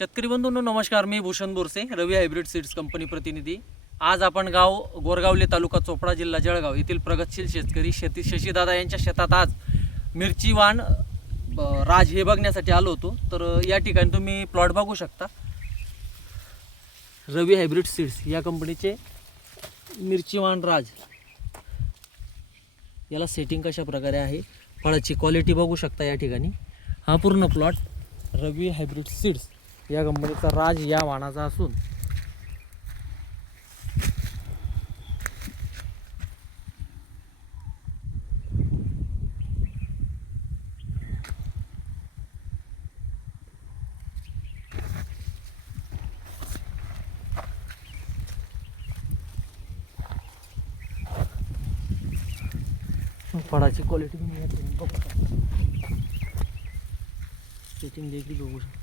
शेतकरी बंधूंनो नमस्कार. मी भूषण बोरसे, रवी hybrid seeds company प्रतिनिधी. आज आपण गाव गोरगावले, तालुका चोपडा, जिल्हा जळगाव येथील प्रगतशील शेतकरी शशीदादा यांच्या शेतात आज मिरची वाण राज हे बघण्यासाठी आलो होतो. तर या ठिकाणी तुम्ही प्लॉट बघू शकता. रवी हायब्रिड सीड्स या कंपनीचे मिरची वाण राज, याला सेटिंग कशा प्रकारे आहे, फळाची क्वालिटी बघू शकता या ठिकाणी. हा पूर्ण प्लॉट रवी हायब्रिड सीड्स या कंपनीचा राज या वाणाचा असून फळाची क्वालिटी तुम्ही या ठिकाणी बघू शकता. सेटिंग देखील बघू शकता.